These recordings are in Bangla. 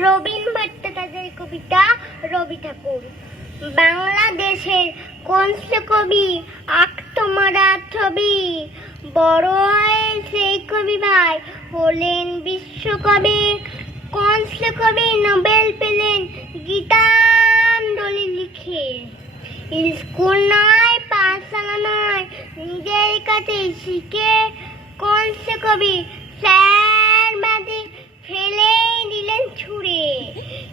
রবীন ভট্টাচার্যের কবিতা রবি ঠাকুর। বাংলাদেশের কংস কবি আত্মমারা ছবি, বড় হয়ে সেই কবি ভাই হলেন বিশ্বকবি। কংস কবি নোবেল পেলেন গীতাঞ্জলি লিখে। স্কুল নয়, পাঠশালা নয়, নিজের কাছে শিখে কংস কবি স্যার বাদে ফেলে দিলেন ছুঁড়ে।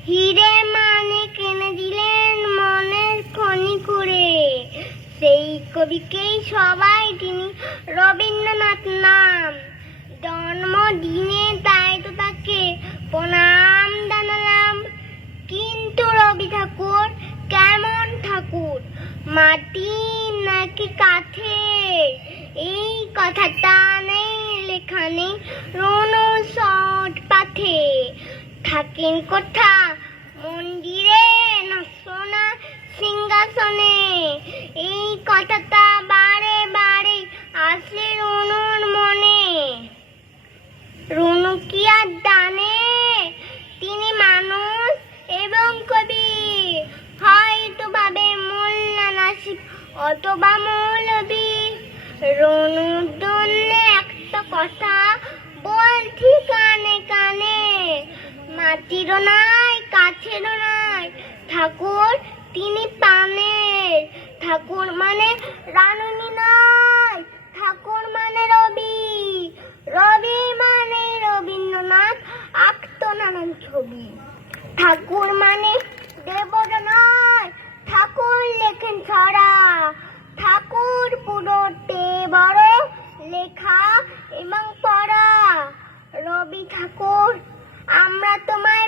হিরে মানে কিনে দিলেন মনের খনি করে। সেই কবিকেই সবাই তিনি রবীন্দ্রনাথ নাম। জন্মদিনে তাই তো তাকে প্রণাম জানালাম। কিন্তু রবি ঠাকুর কেমন ঠাকুর, মাটি নাকি কাঠের, এই কথাটা নেই লেখা নেই রণসট পাথে। থাকেন কোথা, মন্দিরে না সোনা সিংহাসনে, এই কথাটা বারে বারে আসে রনুর মনে। রনু কি আর জানে তিনি মানুষ এবং কবি? হয়তো ভাবে মোল্লা নাসিব অথবা মৌলবি। রনুর জন্য একটা কথা বলছি কানে কানে, মাটিরও নয় কাছেরও নয় ঠাকুর তিনি পানের। ঠাকুর মানে রানুনি নয়, ঠাকুর মানে রবি। রবি মানে রবীন্দ্রনাথ আঁকত নানান ছবি। ঠাকুর মানে দেবতা নয়, ঠাকুর লেখেন ছড়া। ঠাকুর পুরোতে বড় লেখা এবং পড়া। রবি ঠাকুর আমরা তোমায়